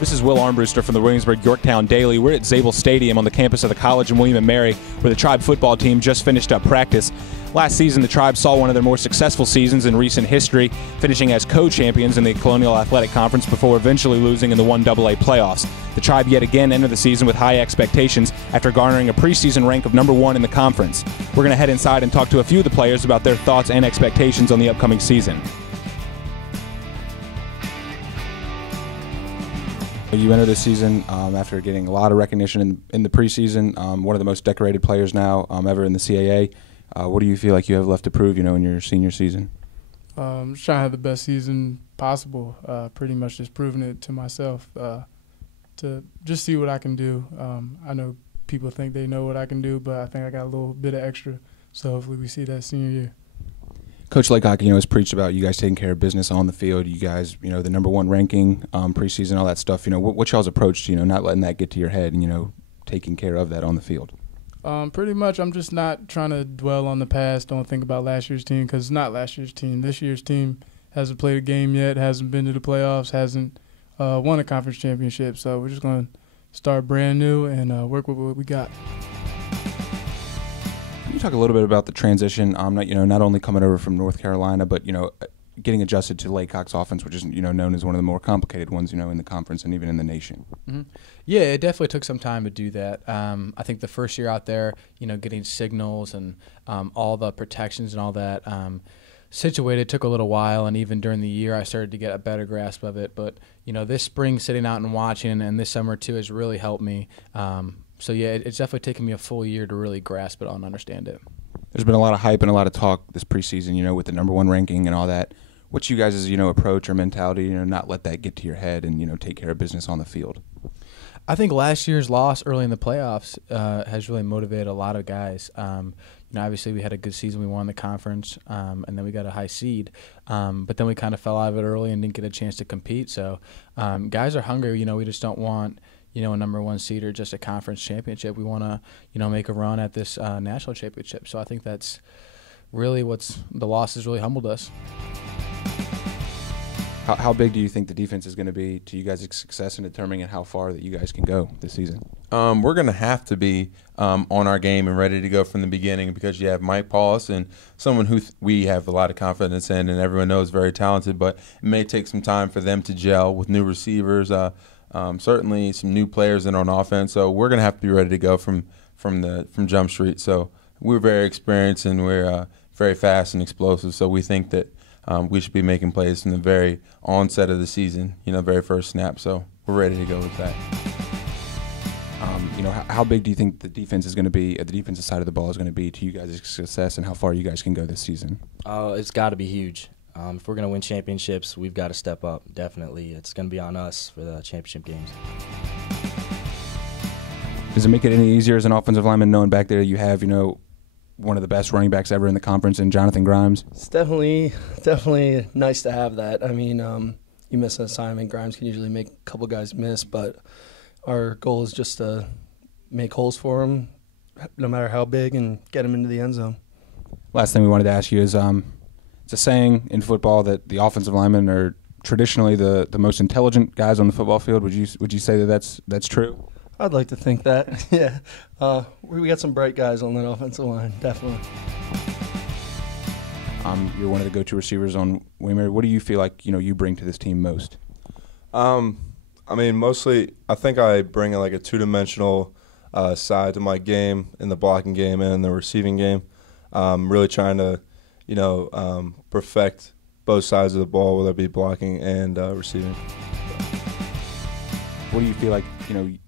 This is Will Armbruster from the Williamsburg-Yorktown Daily. We're at Zabel Stadium on the campus of the College of William & Mary, where the Tribe football team just finished up practice. Last season, the Tribe saw one of their more successful seasons in recent history, finishing as co-champions in the Colonial Athletic Conference before eventually losing in the 1AA playoffs. The Tribe yet again entered the season with high expectations after garnering a preseason rank of #1 in the conference. We're going to head inside and talk to a few of the players about their thoughts and expectations on the upcoming season. You enter this season after getting a lot of recognition in the preseason, one of the most decorated players now ever in the CAA. What do you feel like you have left to prove, in your senior season? Just trying to have the best season possible. Pretty much just proving it to myself to just see what I can do. I know people think they know what I can do, but I think I got a little bit of extra. So hopefully we see that senior year. Coach Laycock, has preached about you guys taking care of business on the field. You guys, the #1 ranking, preseason, all that stuff. What's y'all's approach to, not letting that get to your head and, taking care of that on the field? Pretty much I'm just not trying to dwell on the past. Don't think about last year's team because it's not last year's team. This year's team hasn't played a game yet, hasn't been to the playoffs, hasn't won a conference championship. So we're just going to start brand new and work with what we got. Can you talk a little bit about the transition, not only coming over from North Carolina, but, getting adjusted to Laycock's offense, which is, known as one of the more complicated ones, in the conference and even in the nation? Mm-hmm. Yeah, it definitely took some time to do that. I think the first year out there, getting signals and all the protections and all that situated took a little while, and even during the year I started to get a better grasp of it. But, this spring sitting out and watching, and this summer too, has really helped me. So, yeah, it's definitely taken me a full year to really grasp it all and understand it. There's been a lot of hype and a lot of talk this preseason, with the #1 ranking and all that. What's you guys' approach or mentality, not let that get to your head and, take care of business on the field? I think last year's loss early in the playoffs has really motivated a lot of guys. Obviously we had a good season. We won the conference, and then we got a high seed. But then we kind of fell out of it early and didn't get a chance to compete. So guys are hungry. We just don't want a #1 seed or just a conference championship. We want to, make a run at this national championship. So I think that's really the loss has really humbled us. How big do you think the defense is going to be to you guys' success in determining how far that you guys can go this season? We're going to have to be on our game and ready to go from the beginning because you have Mike Paulus and someone who we have a lot of confidence in and everyone knows very talented, but it may take some time for them to gel with new receivers, certainly some new players in on offense. So we're going to have to be ready to go from Jump Street. So we're very experienced and we're very fast and explosive. So we think that we should be making plays from the very onset of the season, very first snap. So we're ready to go with that. How big do you think the defense is going to be, the defensive side of the ball is going to be to you guys' success and how far you guys can go this season? It's got to be huge. If we're going to win championships, we've got to step up, definitely. It's going to be on us for the championship games. Does it make it any easier as an offensive lineman knowing back there you have, one of the best running backs ever in the conference in Jonathan Grimes? It's definitely nice to have that. I mean, you miss an assignment, Grimes can usually make a couple guys miss, but our goal is just to make holes for him, no matter how big, and get him into the end zone. Last thing we wanted to ask you is, it's a saying in football that the offensive linemen are traditionally the most intelligent guys on the football field. Would you say that that's true? I'd like to think that, yeah. We got some bright guys on that offensive line, definitely. You're one of the go-to receivers on William. What do you feel like you bring to this team most? Mostly I think I bring like a two-dimensional side to my game in the blocking game and in the receiving game. Really trying to, perfect both sides of the ball, whether it be blocking and receiving. What do you feel like,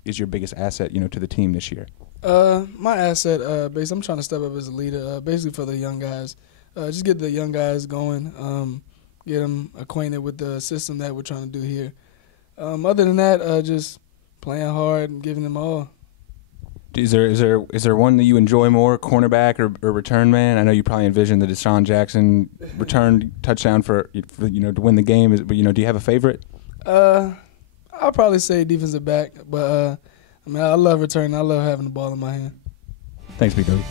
is your biggest asset, to the team this year? My asset, basically, I'm trying to step up as a leader, basically for the young guys. Just get the young guys going, get them acquainted with the system that we're trying to do here. Other than that, just playing hard and giving them all. Is there one that you enjoy more, cornerback or return man? I know you probably envisioned the Deshaun Jackson return touchdown for to win the game. But do you have a favorite? I'll probably say defensive back, but I love returning. I love having the ball in my hand. Thanks, Big Doggy.